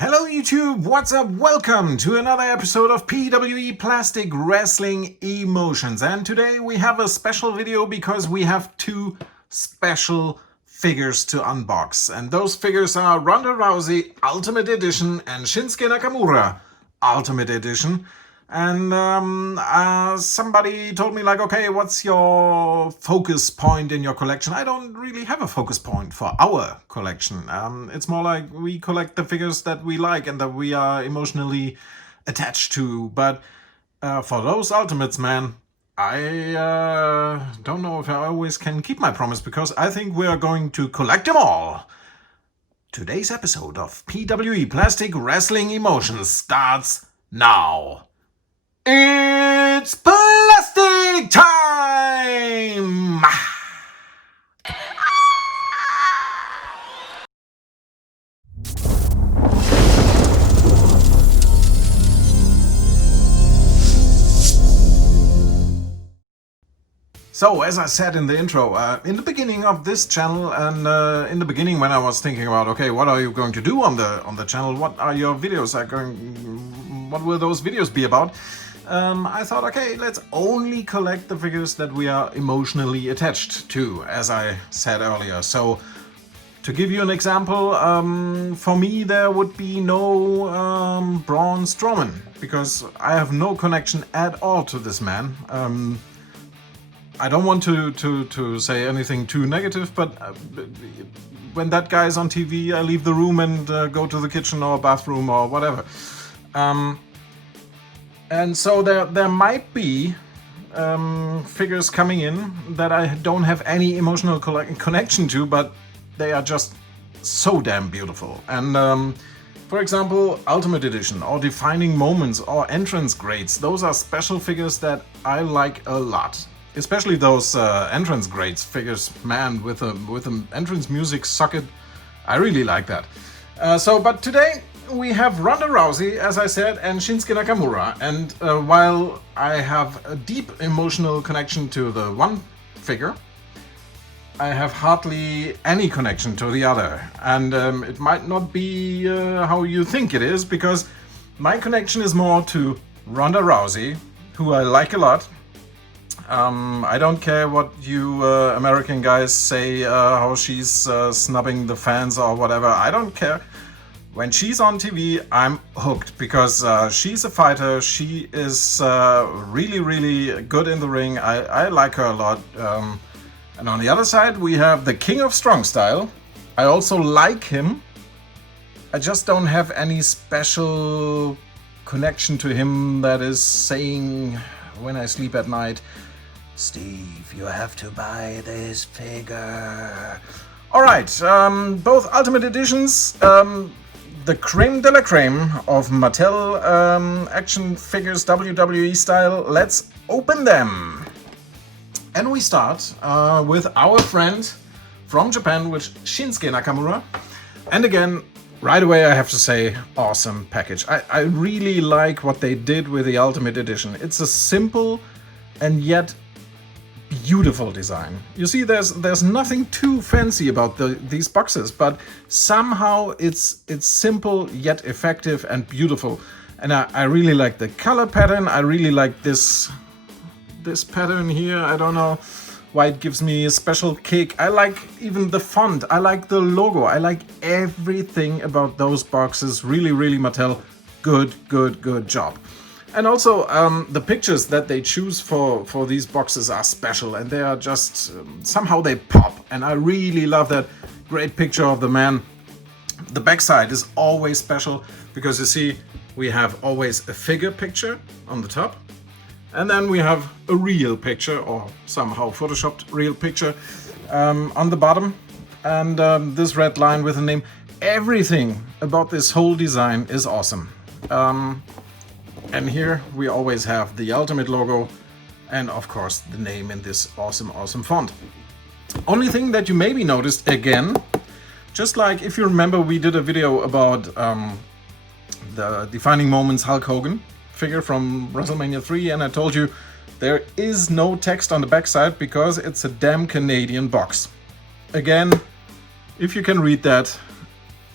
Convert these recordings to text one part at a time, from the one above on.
Hello YouTube, what's up? Welcome to another episode of PWE Plastic Wrestling Emotions. And today we have a special video because we have two special figures to unbox. And those figures are Ronda Rousey Ultimate Edition and Shinsuke Nakamura Ultimate Edition. And somebody told me like, okay, what's your focus point in your collection? I don't really have a focus point for our collection. It's more like we collect the figures that we like and that we are emotionally attached to. But for those Ultimates, man, I don't know if I always can keep my promise, because I think we are going to collect them all. Today's episode of PWE Plastic Wrestling Emotions starts now. It's plastic time! So, as I said in the intro, in the beginning of this channel, and in the beginning when I was thinking about, okay, what are you going to do on the channel? What are your videos what will those videos be about? I thought, okay, let's only collect the figures that we are emotionally attached to, as I said earlier. So, to give you an example, for me there would be no Braun Strowman, because I have no connection at all to this man. I don't want to say anything too negative, but when that guy is on TV, I leave the room and go to the kitchen or bathroom or whatever. And so there might be figures coming in that I don't have any emotional connection to, but they are just so damn beautiful. And for example, Ultimate Edition or Defining Moments or Entrance Grades, those are special figures that I like a lot. Especially those entrance grades figures, man, with the entrance music socket. I really like that. But today we have Ronda Rousey, as I said, and Shinsuke Nakamura. And while I have a deep emotional connection to the one figure, I have hardly any connection to the other. And it might not be how you think it is, because my connection is more to Ronda Rousey, who I like a lot. I don't care what you American guys say, how she's snubbing the fans or whatever. I don't care. When she's on TV, I'm hooked, because she's a fighter. She is really, really good in the ring. I like her a lot. And on the other side, we have the King of Strong Style. I also like him. I just don't have any special connection to him that is saying when I sleep at night, Steve, you have to buy this figure. Alright, both Ultimate Editions, the creme de la creme of Mattel action figures WWE style. Let's open them. And we start with our friend from Japan, with Shinsuke Nakamura. And again, right away I have to say, awesome package. I really like what they did with the Ultimate Edition. It's a simple and yet beautiful design. You see, there's nothing too fancy about these boxes, but somehow it's simple yet effective and beautiful. And I really like the color pattern. I really like this pattern here. I don't know why it gives me a special kick. I like even the font. I like the logo. I like everything about those boxes. Really, really Mattel. Good job. And also, the pictures that they choose for these boxes are special, and they are just, somehow they pop. And I really love that great picture of the man. The backside is always special, because you see, we have always a figure picture on the top. And then we have a real picture, or somehow photoshopped real picture, on the bottom. And this red line with the name. Everything about this whole design is awesome. And here we always have the Ultimate logo and of course the name in this awesome font. Only thing that you maybe noticed again, just like if you remember, we did a video about the Defining Moments Hulk Hogan figure from WrestleMania 3, and I told you there is no text on the backside because it's a damn Canadian box. Again, if you can read that,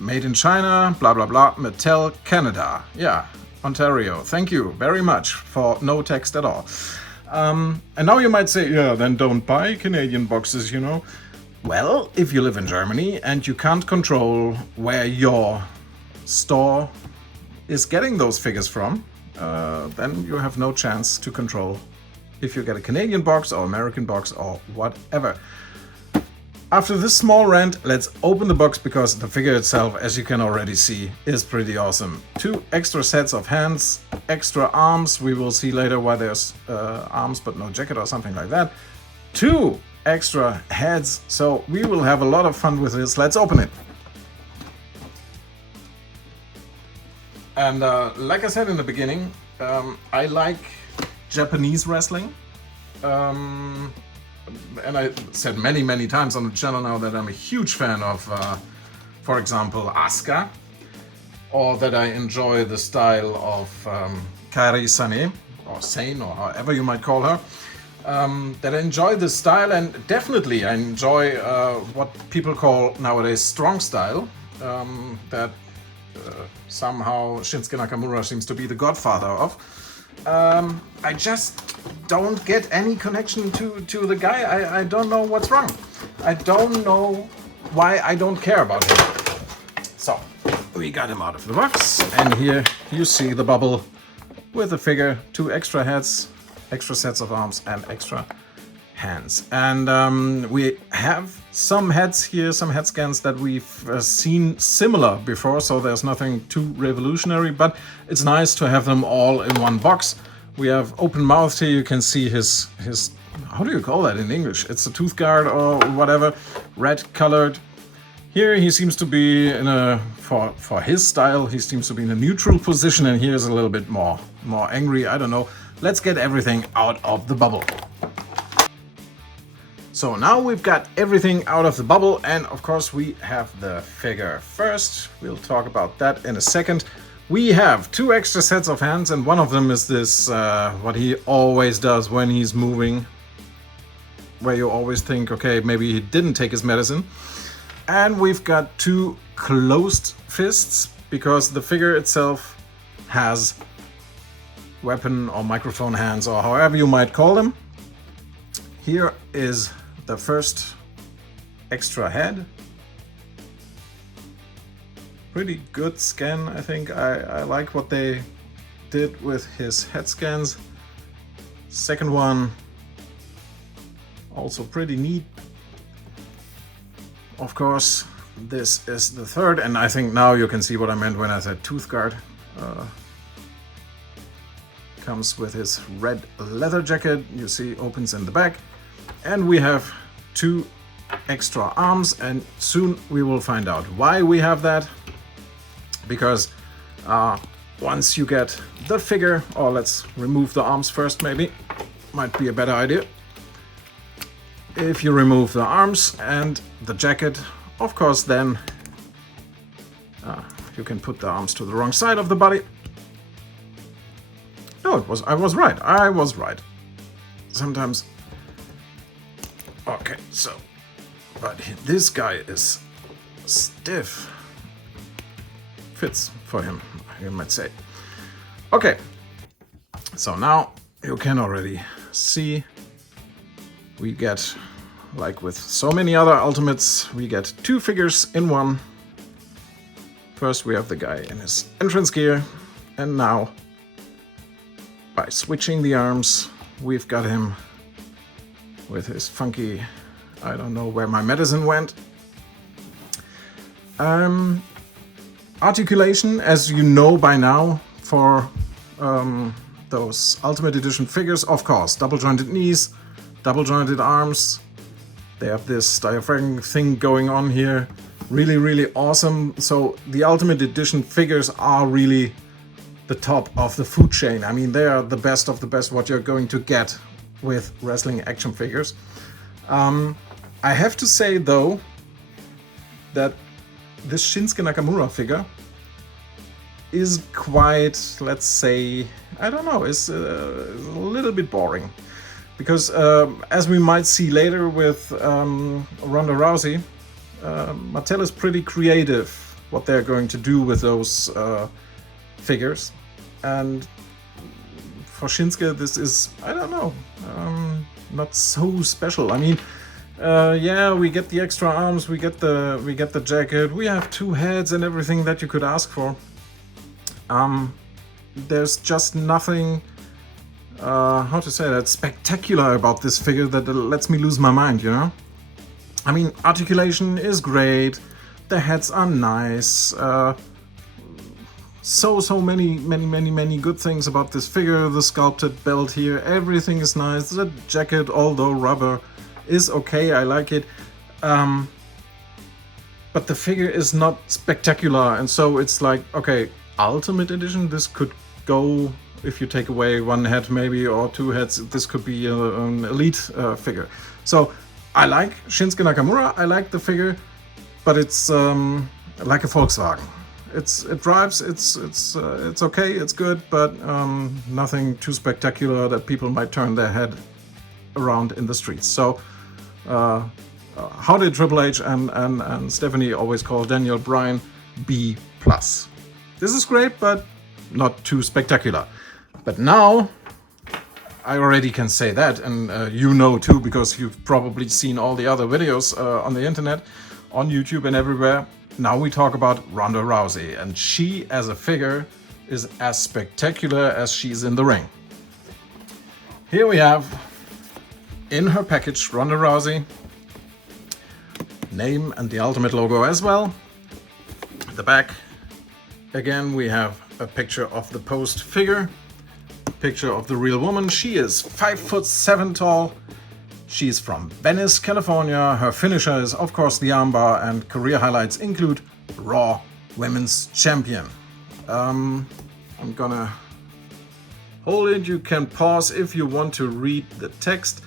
Made in China, blah blah blah, Mattel, Canada. Yeah, Ontario. Thank you very much for no text at all. And now you might say, yeah, then don't buy Canadian boxes, you know. Well, if you live in Germany and you can't control where your store is getting those figures from, then you have no chance to control if you get a Canadian box or American box or whatever. After this small rant, let's open the box because the figure itself, as you can already see, is pretty awesome. 2 extra sets of hands, extra arms. We will see later why there's arms but no jacket or something like that. 2 extra heads. So we will have a lot of fun with this. Let's open it. And like I said in the beginning, I like Japanese wrestling. And I said many times on the channel now that I'm a huge fan of, for example, Asuka, or that I enjoy the style of Kairi Sane, or Sane, or however you might call her. That I enjoy this style, and definitely I enjoy what people call nowadays strong style, that somehow Shinsuke Nakamura seems to be the godfather of. I just don't get any connection to the guy. I don't know what's wrong. I don't know why I don't care about him. So, we got him out of the box, and here you see the bubble with the figure, 2 extra heads, extra sets of arms, and extra hands. And we have some heads here, some head scans that we've seen similar before, so there's nothing too revolutionary, but it's nice to have them all in one box. We have open mouthed here. You can see his how do you call that in English? It's a tooth guard or whatever, red colored. Here he seems to be in a, for his style, he seems to be in a neutral position, and here's a little bit more angry. I don't know. Let's get everything out of the bubble. So now we've got everything out of the bubble, and of course we have the figure first. We'll talk about that in a second. We have 2 extra sets of hands, and one of them is this, what he always does when he's moving, where you always think, okay, maybe he didn't take his medicine. And we've got 2 closed fists, because the figure itself has weapon or microphone hands, or however you might call them. Here is the first extra head. Pretty good scan, I think. I like what they did with his head scans. Second one, also pretty neat. Of course, this is the third, and I think now you can see what I meant when I said tooth guard. Comes with his red leather jacket, you see, opens in the back. And we have 2 extra arms, and soon we will find out why we have that. Because once you get the figure, or let's remove the arms first maybe, might be a better idea. If you remove the arms and the jacket, of course then you can put the arms to the wrong side of the body. No, I was right. Sometimes. Okay, so, but this guy is stiff. Fits for him, you might say. Okay, so now you can already see we get, like with so many other Ultimates, we get 2 figures in one. First we have the guy in his entrance gear, and now by switching the arms we've got him with his funky, I don't know where my medicine went. Articulation, as you know by now, for those Ultimate Edition figures, of course, double jointed knees, double jointed arms. They have this diaphragm thing going on here. Really awesome. So the Ultimate Edition figures are really the top of the food chain. I mean, they are the best of the best what you're going to get with wrestling action figures. I have to say though that this Shinsuke Nakamura figure is quite, let's say, I don't know, is a little bit boring. Because as we might see later with Ronda Rousey, Mattel is pretty creative what they're going to do with those figures. And for Shinsuke, this is, I don't know, not so special. I mean, yeah, we get the extra arms, we get the jacket, we have 2 heads and everything that you could ask for. There's just nothing, how to say that, spectacular about this figure that lets me lose my mind, you know? I mean, articulation is great, the heads are nice, so many good things about this figure. The sculpted belt here, everything is nice. The jacket, although rubber, is okay, I like it. But the figure is not spectacular, and so it's like, okay, Ultimate Edition, this could go, if you take away 1 head maybe, or 2 heads, this could be an elite figure. So I like Shinsuke Nakamura, I like the figure, but it's like a Volkswagen. It drives, it's okay, it's good, but nothing too spectacular that people might turn their head around in the streets. So how did Triple H and Stephanie always call Daniel Bryan? B+. This is great, but not too spectacular. But now I already can say that, and you know too, because you've probably seen all the other videos on the internet, on YouTube and everywhere. Now we talk about Ronda Rousey, and she as a figure is as spectacular as she's in the ring. Here we have, in her package, Ronda Rousey, name and the Ultimate logo as well. At the back, again, we have a picture of the posed figure, picture of the real woman. She is 5'7" tall. She's from Venice, California. Her finisher is, of course, the armbar, and career highlights include Raw Women's Champion. I'm gonna hold it. You can pause if you want to read the text.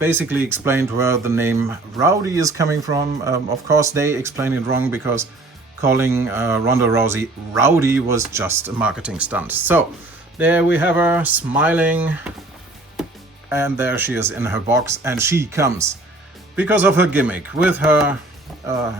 Basically explained where the name Rowdy is coming from. Of course, they explain it wrong because calling Ronda Rousey Rowdy was just a marketing stunt. So there we have her smiling. And there she is in her box, and she comes because of her gimmick with her,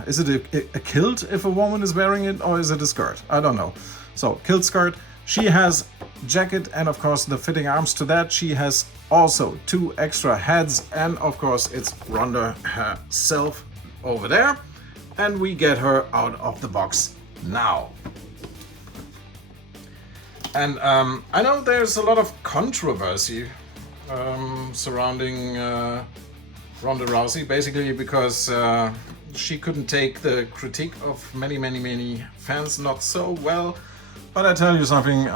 is it a kilt if a woman is wearing it, or is it a skirt? I don't know. So kilt skirt, she has jacket and of course the fitting arms to that. She has also 2 extra heads, and of course it's Ronda herself over there. And we get her out of the box now. And I know there's a lot of controversy surrounding Ronda Rousey, basically because she couldn't take the critique of many fans not so well. But I tell you something,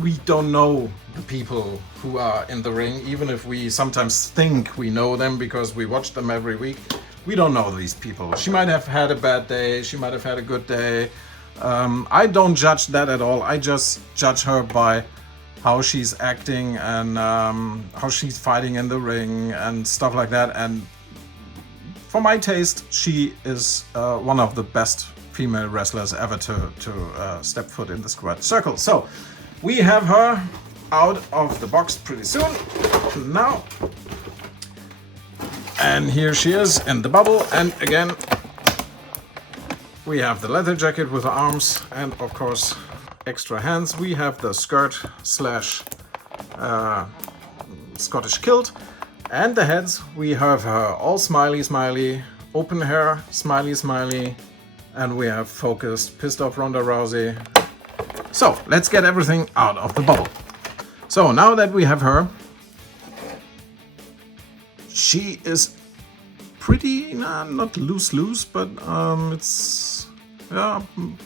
we don't know the people who are in the ring, even if we sometimes think we know them because we watch them every week. We don't know these people. She might have had a bad day, she might have had a good day. I don't judge that at all. I just judge her by how she's acting and how she's fighting in the ring and stuff like that. And for my taste, she is one of the best female wrestlers ever to step foot in the squared circle. So we have her out of the box pretty soon now. And here she is in the bubble. And again, we have the leather jacket with the arms and of course extra hands. We have the skirt slash Scottish kilt, and the heads. We have her all smiley, open hair, smiley, and we have focused, pissed off Ronda Rousey. So let's get everything out of the bubble. So now that we have her, she is pretty, not loose, but it's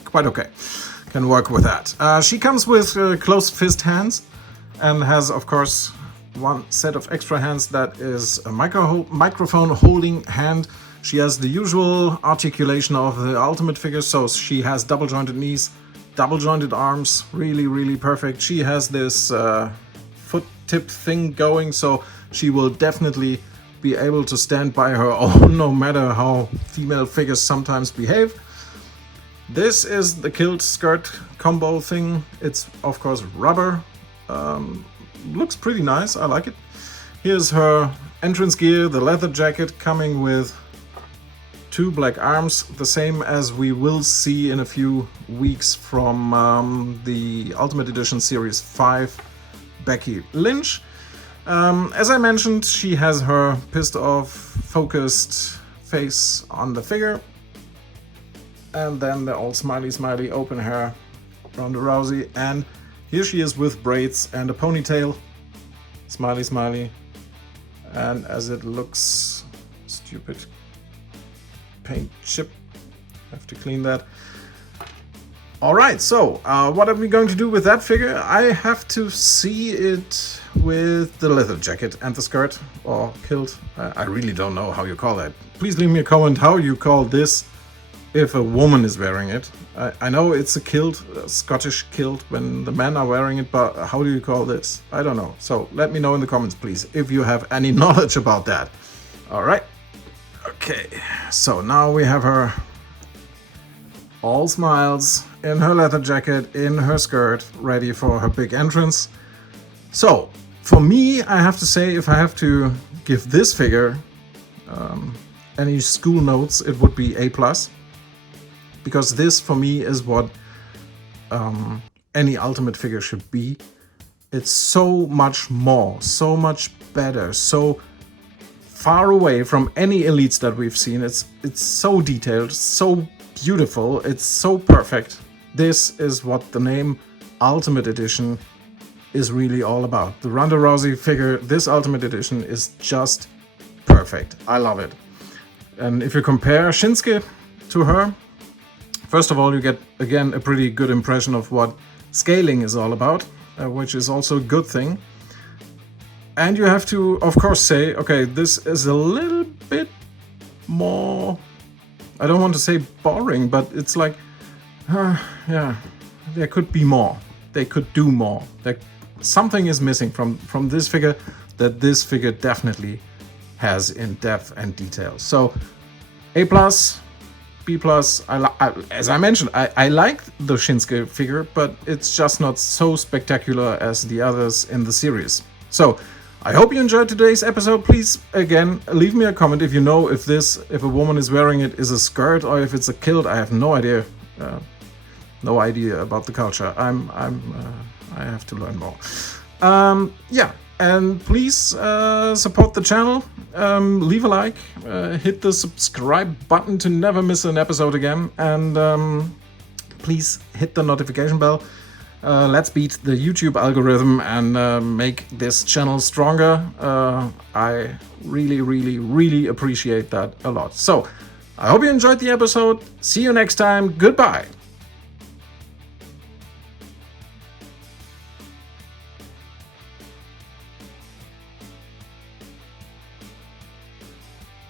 quite okay. Can work with that. She comes with closed fist hands and has, of course, 1 set of extra hands that is a microphone holding hand. She has the usual articulation of the Ultimate figure, so she has double jointed knees, double jointed arms, really perfect. She has this foot tip thing going, so she will definitely be able to stand by her own no matter how female figures sometimes behave. This is the kilt skirt combo thing. It's of course rubber. Looks pretty nice, I like it. Here's her entrance gear, the leather jacket coming with 2 black arms, the same as we will see in a few weeks from the Ultimate Edition Series 5 Becky Lynch. As I mentioned, she has her pissed off, focused face on the figure. And then the old smiley open hair Ronda Rousey. And here she is with braids and a ponytail. Smiley. And as it looks, stupid paint chip. Have to clean that. Alright, so what are we going to do with that figure? I have to see it with the leather jacket and the skirt, or kilt. I really don't know how you call that. Please leave me a comment how you call this if a woman is wearing it. I know it's a kilt, a Scottish kilt when the men are wearing it, but how do you call this? I don't know. So let me know in the comments, please, if you have any knowledge about that. Alright. Okay, so now we have her all smiles, in her leather jacket, in her skirt, ready for her big entrance. So, for me, I have to say, if I have to give this figure any school notes, it would be A+. Because this, for me, is what any Ultimate figure should be. It's so much more, so much better, so far away from any elites that we've seen. It's so detailed, so beautiful, it's so perfect. This is what the name Ultimate Edition is really all about. The Ronda Rousey figure, this Ultimate Edition, is just perfect. I love it. And if you compare Shinsuke to her, first of all, you get, again, a pretty good impression of what scaling is all about, which is also a good thing. And you have to, of course, say, okay, this is a little bit more, I don't want to say boring, but it's like, yeah, there could be more. They could do more. Something is missing from this figure that this figure definitely has in depth and detail. So, A+, B+, as I mentioned, I like the Shinsuke figure, but it's just not so spectacular as the others in the series. So, I hope you enjoyed today's episode. Please, again, leave me a comment if you know if a woman is wearing it is a skirt or if it's a kilt. I have no idea. No idea about the culture. I have to learn more. Yeah, and please support the channel. Leave a like, hit the subscribe button to never miss an episode again, and please hit the notification bell. Let's beat the YouTube algorithm and make this channel stronger. I really appreciate that a lot. So, I hope you enjoyed the episode. See you next time. Goodbye.